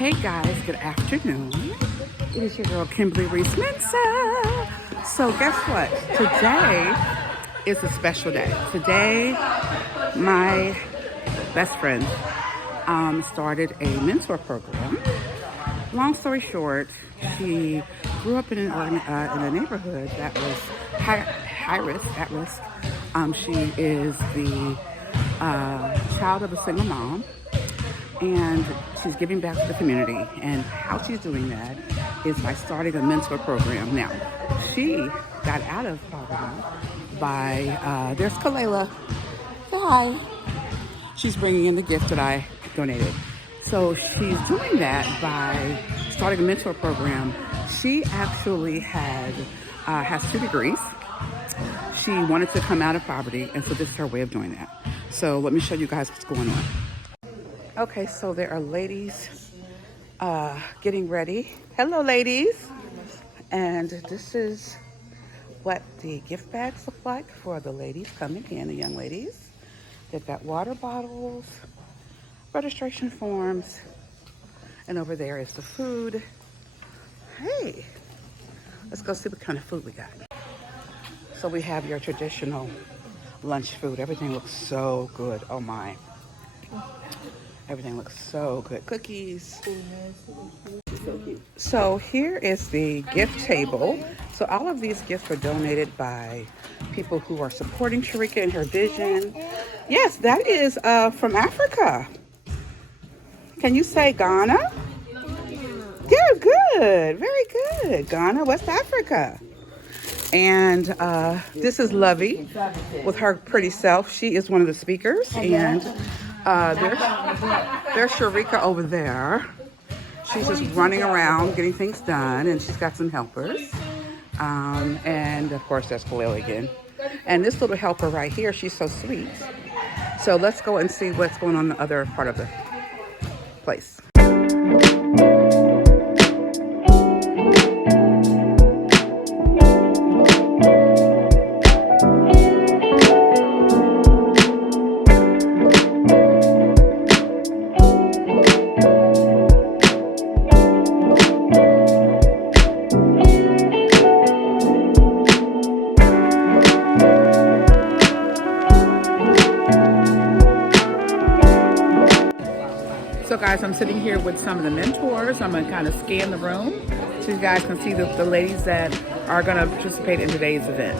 Hey guys, good afternoon. It is your girl Kimberly Reese Mensa. So guess what? Today is a special day. Today, my best friend started a mentor program. Long story short, she grew up in a neighborhood that was high risk, at risk. She is the child of a single mom, and she's giving back to the community. And how she's doing that is by starting a mentor program. Now, she got out of poverty by, there's Kalela. Say hi. She's bringing in the gift that I donated. So she's doing that by starting a mentor program. She actually has 2 degrees. She wanted to come out of poverty, and so this is her way of doing that. So let me show you guys what's going on. Okay, so there are ladies getting ready. Hello, ladies. And this is what the gift bags look like for the ladies coming in, the young ladies. They've got water bottles, registration forms, and over there is the food. Hey, let's go see what kind of food we got. So we have your traditional lunch food. Everything looks so good. Oh my. Everything looks so good. Cookies. So here is the gift table. So all of these gifts were donated by people who are supporting Sharika in her vision. Yes, that is from Africa. Can you say Ghana? Good, good. Very good. Ghana, West Africa. And this is Lovey with her pretty self. She is one of the speakers. And there's Sharika over there. She's just running around getting things done, and she's got some helpers. And of course, there's Khalil again. And this little helper right here, she's so sweet. So let's go and see what's going on in the other part of the place. So guys, I'm sitting here with some of the mentors. I'm gonna kind of scan the room so you guys can see the ladies that are gonna participate in today's event.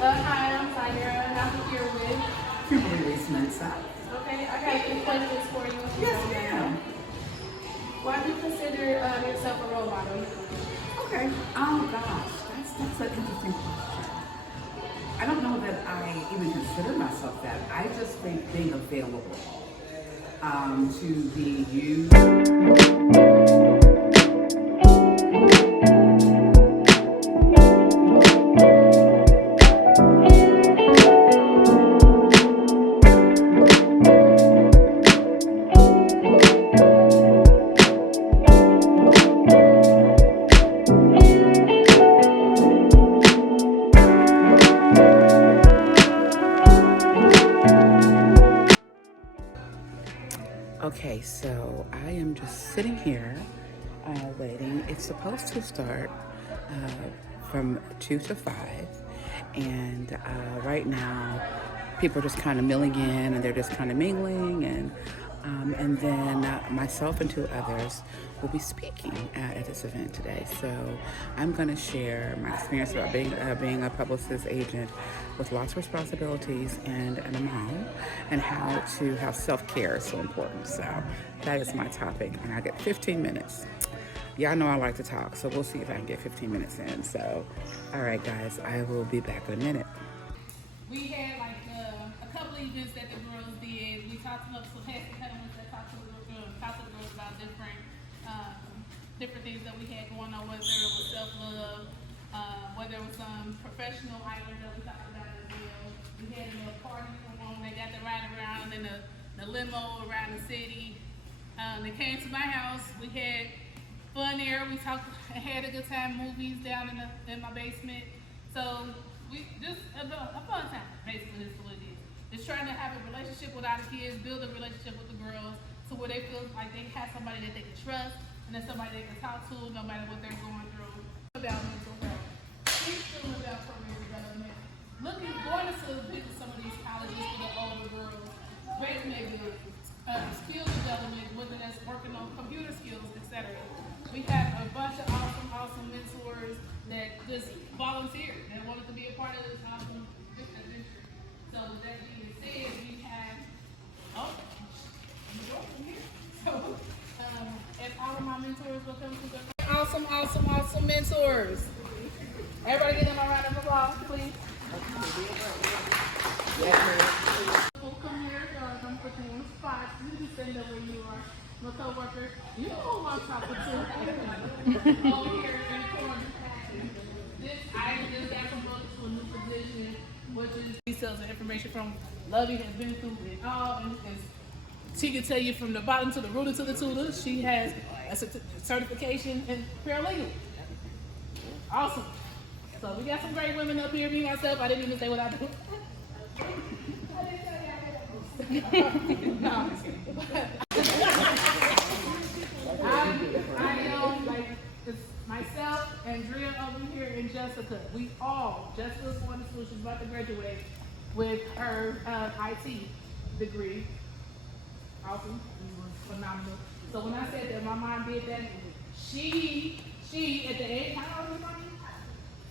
Hi, I'm Tyra. I'm here with. Kimberly Reese Mensa. Okay, I got some questions for you. Yes, ma'am. Why do you consider yourself a role model? Okay. Oh gosh, that's an interesting question. I don't know that I even consider myself that. I just think being available to be used. Okay, so I am just sitting here waiting. It's supposed to start from 2 to 5, and right now people are just kind of milling in, and they're just kind of mingling, and then myself and 2 others will be speaking at this event today. So I'm going to share my experience about being a publicist agent with lots of responsibilities and a mom, and how to have self-care is so important. So that is my topic, and I get 15 minutes. Y'all know I like to talk, so we'll see if I can get 15 minutes in. So, all right, guys, I will be back in a minute. We had like a couple of events that the girls did. We talked about some past elements that talked to the girls about different things that we had going on, whether it was self-love, whether it was some professional items that we talked about as well. We had a little party going on. They got to ride around in the limo around the city. They came to my house. We had fun there. We talked, had a good time, movies down in my basement. So we just a fun time, basically is what it is. Just trying to have a relationship with our kids, build a relationship with the girls, to where they feel like they have somebody that they can trust, and then somebody they can talk to no matter what they're going through. About mental health. Keep feeling about career development. Going to visit some of these colleges for the older girls, resume building, skill development, whether that's working on computer skills, etc. We have a bunch of awesome mentors that just volunteered and wanted to be a part of this awesome adventure. So with that being said, we have and all of my mentors will come to the awesome mentors. Everybody give them a round of applause, please. Come here, I'm putting you on the spot. You can stand up where you are. My co-worker, you know who I'm talking to. Over here in the corner. I just got some books for a new position, which is details and information from Lovey has been through it all, and she can tell you from the bottom to the rooter to the tutor. She has a certification in paralegal. Awesome. So we got some great women up here. Me myself, I didn't even say what I do. No. I am like myself and Drea over here and Jessica. Jessica's going to school. She's about to graduate with her IT degree. Awesome. Phenomenal. So when I said that my mom did that, she at the age, how old is your mom?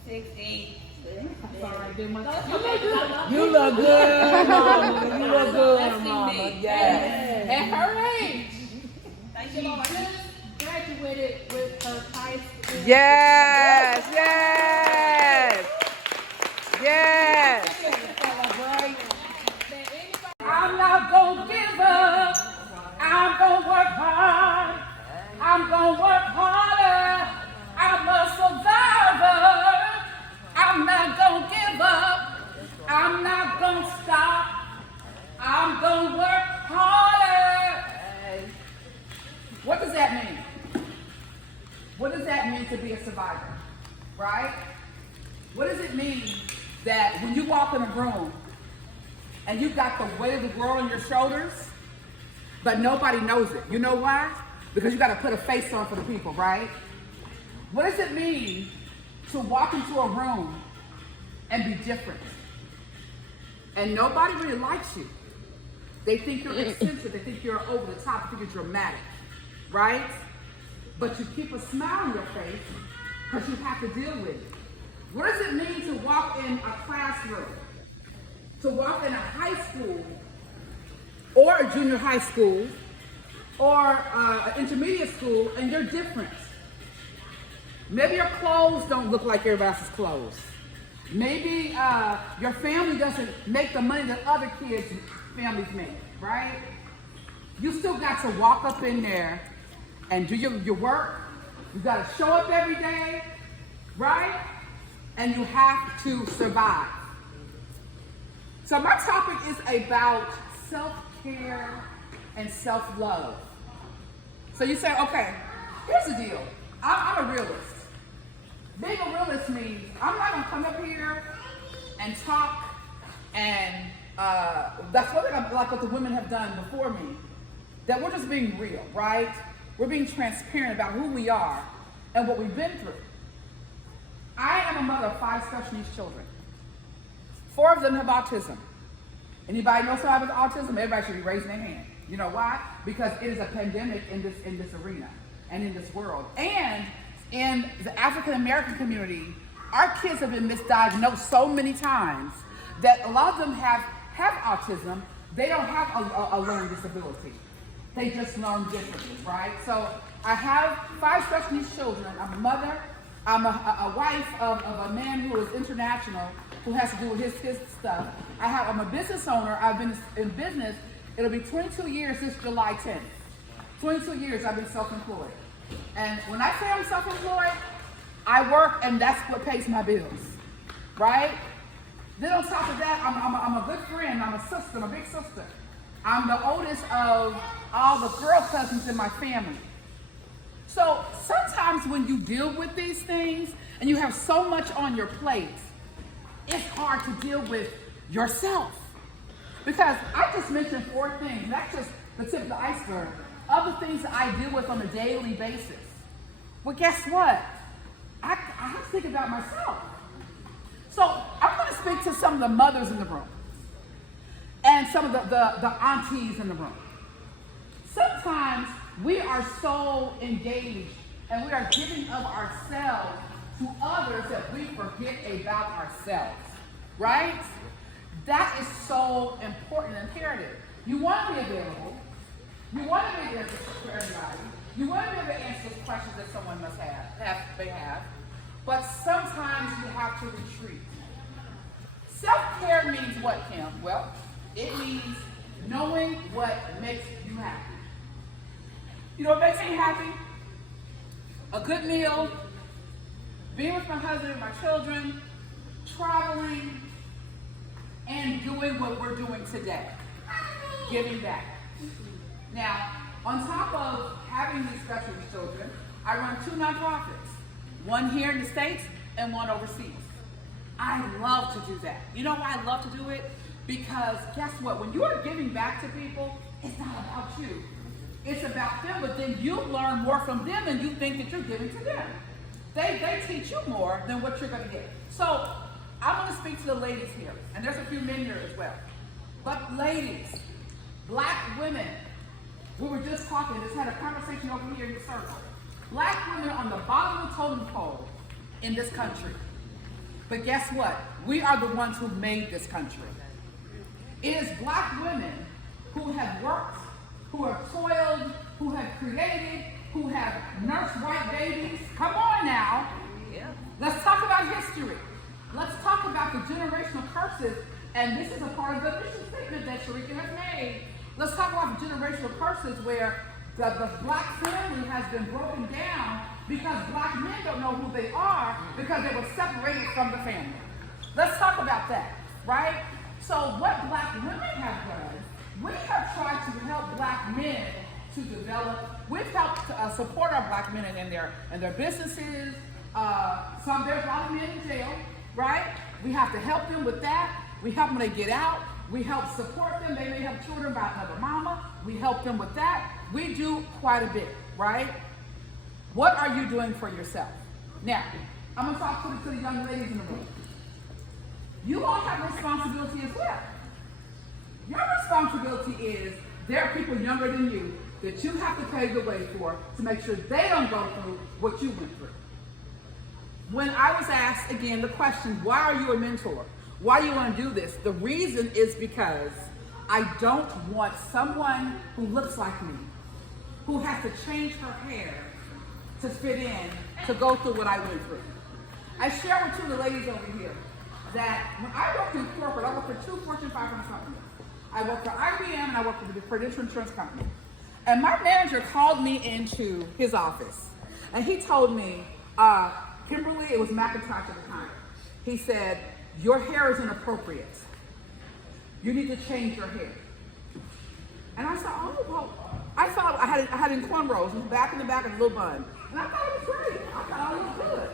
6'8". That's all right, then. You look good, mama. You look good, mama. Yes. At her age, Thank she you. just graduated with her high school. Yes, yes, yes. I'm not gonna give up. I'm gonna work hard. I'm gonna work harder. I'm a survivor. I'm not gonna give up. I'm not gonna stop. I'm gonna work harder. What does that mean? What does that mean to be a survivor? Right? What does it mean that when you walk in a room and you got the weight of the world on your shoulders, but nobody knows it? You know why? Because you got to put a face on for the people, right? What does it mean to walk into a room and be different? And nobody really likes you. They think you're eccentric, they think you're over the top, they think you're dramatic, right? But you keep a smile on your face because you have to deal with it. What does it mean to walk in a classroom, to walk in a high school or a junior high school or an intermediate school and you're different? Maybe your clothes don't look like everybody else's clothes. Maybe your family doesn't make the money that other kids' families make, right? You still got to walk up in there and do your work. You got to show up every day, right? And you have to survive. So my topic is about self-care and self-love. So you say, okay, here's the deal. I'm a realist. Being a realist means I'm not gonna come up here and talk and that's one thing I like what the women have done before me, that we're just being real, right? We're being transparent about who we are and what we've been through. I am a mother of 5 special needs children. 4 of them have autism. Anybody know somebody with autism? Everybody should be raising their hand. You know why? Because it is a pandemic in this arena and in this world. And in the African American community, our kids have been misdiagnosed so many times that a lot of them have autism. They don't have a learning disability. They just learn differently, right? So I have 5 special needs children. I'm a mother. I'm a wife of a man who is international, who has to do with his stuff. I'm a business owner. I've been in business. It'll be 22 years this July 10th. 22 years I've been self-employed. And when I say I'm self-employed, I work and that's what pays my bills, right? Then on top of that, I'm a good friend. I'm a sister. I'm a big sister. I'm the oldest of all the girl cousins in my family. So sometimes sometimes when you deal with these things and you have so much on your plate, it's hard to deal with yourself. Because I just mentioned 4 things. That's just the tip of the iceberg. Other things that I deal with on a daily basis. Well, guess what? I have to think about myself. So I'm going to speak to some of the mothers in the room and some of the aunties in the room. Sometimes we are so engaged and we are giving of ourselves to others that we forget about ourselves, right? That is so important and imperative. You want to be available. You want to be there for everybody. You want to be able to answer those questions that someone must have. But sometimes you have to retreat. Self-care means what, Kim? Well, it means knowing what makes you happy. You know what makes me happy? A good meal, being with my husband and my children, traveling, and doing what we're doing today, giving back. Now, on top of having these special children, I run 2 nonprofits, one here in the States and one overseas. I love to do that. You know why I love to do it? Because guess what? When you are giving back to people, it's not about you. It's about them, but then you learn more from them and you think that you're giving to them. They teach you more than what you're going to get. So I'm going to speak to the ladies here, and there's a few men here as well. But ladies, black women, we were just talking, just had a conversation over here in the circle. Black women on the bottom of the totem pole in this country. But guess what? We are the ones who made this country. It is black women who have worked, who have toiled, who have created, who have nursed white babies. Come on now. Yeah. Let's talk about history. Let's talk about the generational curses. And this is a part of the mission statement that Sharika has made. Let's talk about the generational curses where the black family has been broken down because black men don't know who they are because they were separated from the family. Let's talk about that, right? So what black women have done, we have tried to help black men to develop. We've helped support our black men in their businesses. There's a lot of men in jail, right? We have to help them with that. We help them when they get out. We help support them. They may have children by another mama. We help them with that. We do quite a bit, right? What are you doing for yourself? Now, I'm going to talk to the young ladies in the room. You all have a responsibility as well. Your responsibility is there are people younger than you that you have to pave the way for to make sure they don't go through what you went through. When I was asked, again, the question, why are you a mentor? Why do you want to do this? The reason is because I don't want someone who looks like me, who has to change her hair to fit in, to go through what I went through. I share with 2 of the ladies over here that when I worked in corporate, I worked for 2 Fortune 500 companies. I worked for IBM and I worked for the Prudential Insurance Company. And my manager called me into his office and he told me, Kimberly, it was McIntosh at the time. He said, your hair is inappropriate. You need to change your hair. And I said, oh, well, I thought I had it in cornrows, in the back and a little bun. And I thought it was great. I thought it was good.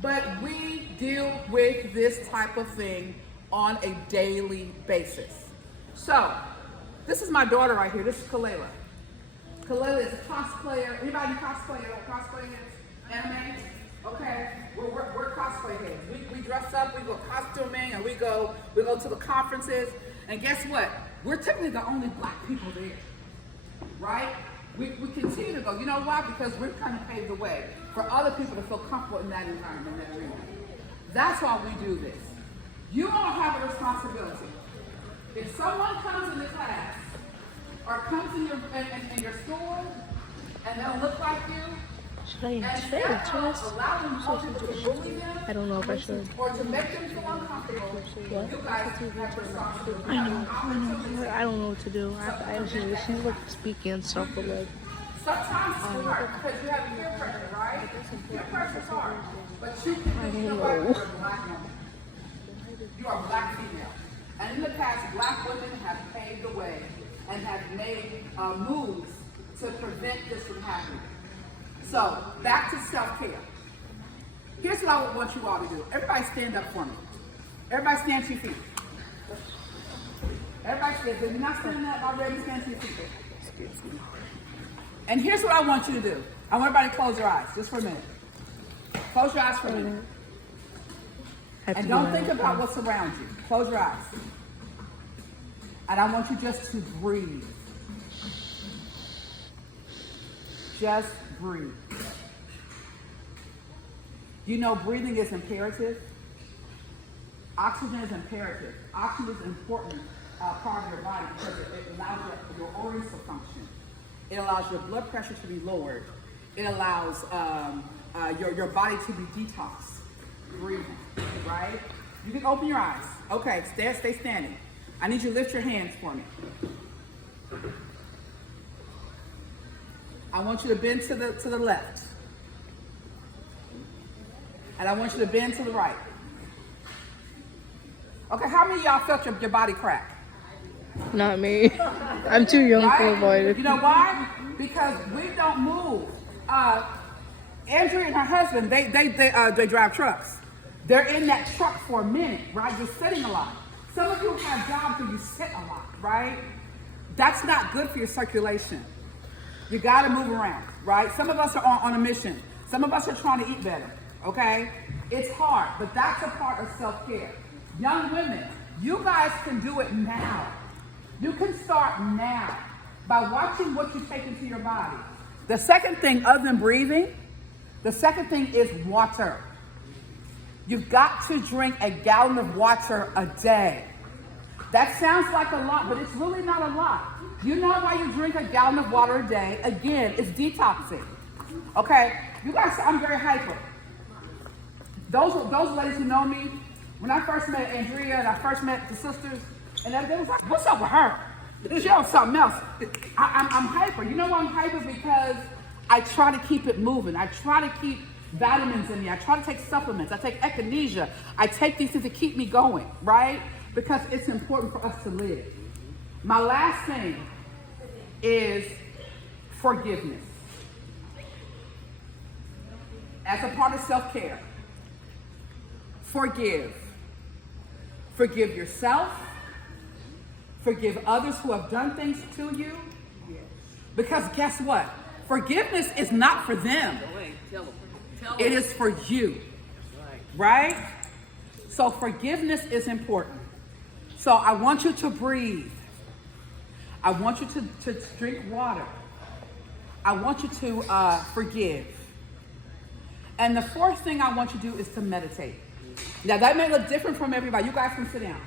But we deal with this type of thing on a daily basis. So, this is my daughter right here. This is Kalela. Kalela is a cosplayer. Anybody cosplay? Cosplay heads? Anime? Okay, we're cosplay heads. We dress up, we go costuming, and we go to the conferences. And guess what? We're typically the only black people there, right? We continue to go. You know why? Because we're trying to pave the way for other people to feel comfortable in that environment, in that arena. That's why we do this. You all have a responsibility. If someone comes in the class or comes in your school and they don't look like you, should I invite it to us? I don't know if I should. Or to make them feel uncomfortable, What? you guys have responsibility. I know. I don't know what to do. She's like speaking and stuff, but like. Sometimes it's hard because you have peer pressure, right? Peer pressure is hard. But you can feel like you're a black woman. You are a black female. And in the past, black women have paved the way and have made moves to prevent this from happening. So back to self-care. Here's what I want you all to do. Everybody stand up for me. Everybody stand to your feet. Everybody stand. If you're not standing up already, stand to your feet. And here's what I want you to do. I want everybody to close your eyes just for a minute. Close your eyes for a minute. And don't think about what's around you. Close your eyes. And I want you just to breathe. Just breathe. You know, breathing is imperative. Oxygen is imperative. Oxygen is an important part of your body because it allows your organs to function. It allows your blood pressure to be lowered. It allows your body to be detoxed. Breathing, right? You can open your eyes. Okay, stay standing. I need you to lift your hands for me. I want you to bend to the left. And I want you to bend to the right. Okay, how many of y'all felt your body crack? Not me. I'm too young to avoid it. You know why? Because we don't move. Andrea and her husband, they drive trucks. They're in that truck for a minute, right? You're sitting a lot. Some of you have jobs where you sit a lot, right? That's not good for your circulation. You got to move around, right? Some of us are on a mission. Some of us are trying to eat better, okay? It's hard, but that's a part of self-care. Young women, you guys can do it now. You can start now by watching what you take into your body. The second thing, other than breathing, the second thing is water. You've got to drink a gallon of water a day. That sounds like a lot, but it's really not a lot. You know why you drink a gallon of water a day? Again, it's detoxing. Okay, you guys, I'm very hyper. Those ladies who know me, when I first met Andrea and I first met the sisters, and they was like, what's up with her? She on something else. I'm hyper. You know why I'm hyper? Because I try to keep it moving. I try to keep vitamins in me. I try to take supplements. I take echinacea. I take these things to keep me going, right? Because it's important for us to live. My last thing is forgiveness. As a part of self-care, forgive. Forgive yourself. Forgive others who have done things to you. Because guess what? Forgiveness is not for them. It is for you. Right? So forgiveness is important. So I want you to breathe. I want you to drink water. I want you to forgive. And the fourth thing I want you to do is to meditate. Now that may look different from everybody. You guys can sit down.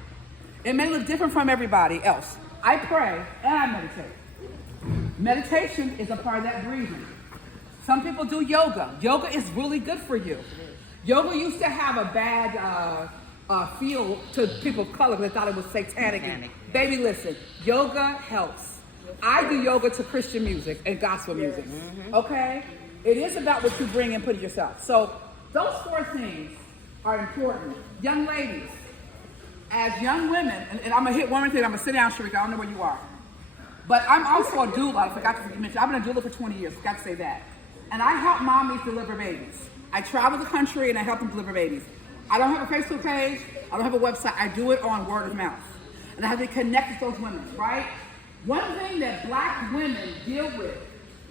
It may look different from everybody else. I pray and I meditate. Meditation is a part of that breathing. Some people do yoga. Yoga is really good for you. Yoga used to have a bad feel to people of color because they thought it was satanic. Baby, listen, yoga helps. I do yoga to Christian music and gospel music, okay? It is about what you bring and put it yourself. So those four things are important. Young ladies, as young women, and I'm gonna hit one more thing, I'm gonna sit down, Sharika, I don't know where you are. But I'm also a doula, I forgot to mention. I've been a doula for 20 years, forgot to say that. And I help mommies deliver babies. I travel the country and I help them deliver babies. I don't have a Facebook page, I don't have a website, I do it on word of mouth. And I have to connect with those women, right? One thing that black women deal with,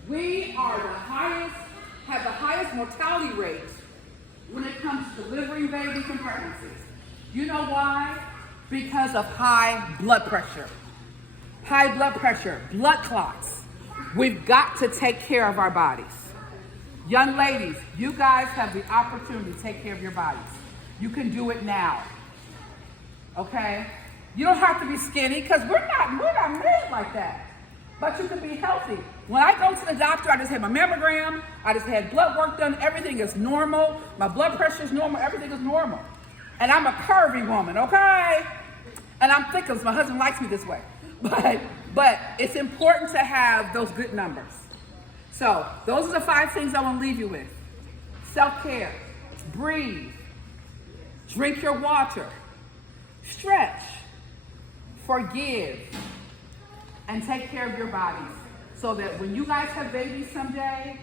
we are have the highest mortality rate when it comes to delivering babies and pregnancies. You know why? Because of high blood pressure. High blood pressure, blood clots. We've got to take care of our bodies. Young ladies, you guys have the opportunity to take care of your bodies. You can do it now. Okay? You don't have to be skinny because we're not made like that. But you can be healthy. When I go to the doctor, I just had my mammogram, I just had blood work done, everything is normal, my blood pressure is normal, everything is normal. And I'm a curvy woman, okay? And I'm thick because my husband likes me this way. But it's important to have those good numbers. So those are the 5 things I want to leave you with. Self-care, breathe, drink your water, stretch, forgive, and take care of your bodies so that when you guys have babies someday,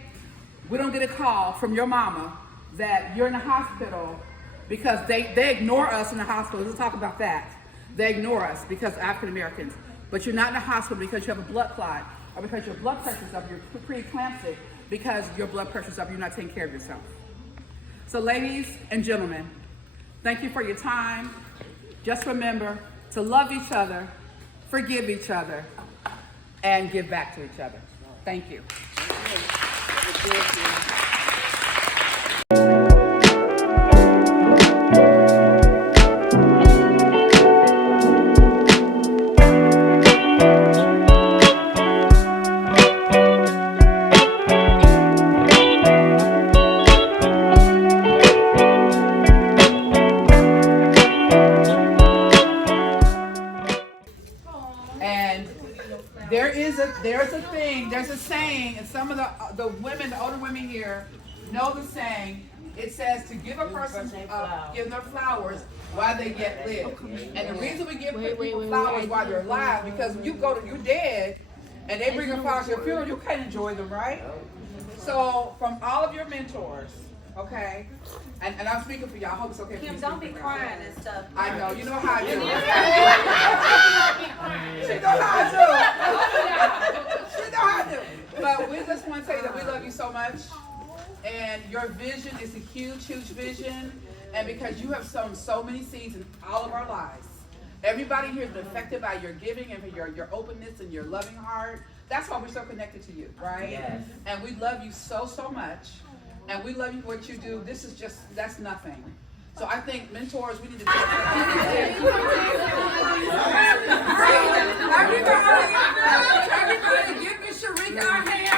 we don't get a call from your mama that you're in the hospital because they ignore us in the hospital. Let's talk about that. They ignore us because African Americans. But you're not in the hospital because you have a blood clot or because your blood pressure's up, you're preeclamptic because your blood pressure's up, you're not taking care of yourself. So ladies and gentlemen, thank you for your time. Just remember to love each other, forgive each other, and give back to each other. Thank you. And there's a saying, and some of the women, the older women here know the saying. It says to give a person, give them flowers while they yet live. And the reason we give people flowers while they're alive, because when you're dead, and they bring them flowers to your funeral, you can't enjoy them, right? So from all of your mentors, okay, and I'm speaking for y'all. I hope it's okay for you. Kim, don't be crying and stuff. I know, you know how I do. She know how I do. She know how I do. But we just want to tell you that we love you so much. And your vision is a huge, huge vision. And because you have sown so many seeds in all of our lives, everybody here has been affected by your giving and your openness and your loving heart. That's why we're so connected to you, right? Yes. And we love you so, so much. And we love you for what you do. This is just, that's nothing. So I think mentors, we need to take Everybody give Miss Sharika our hand.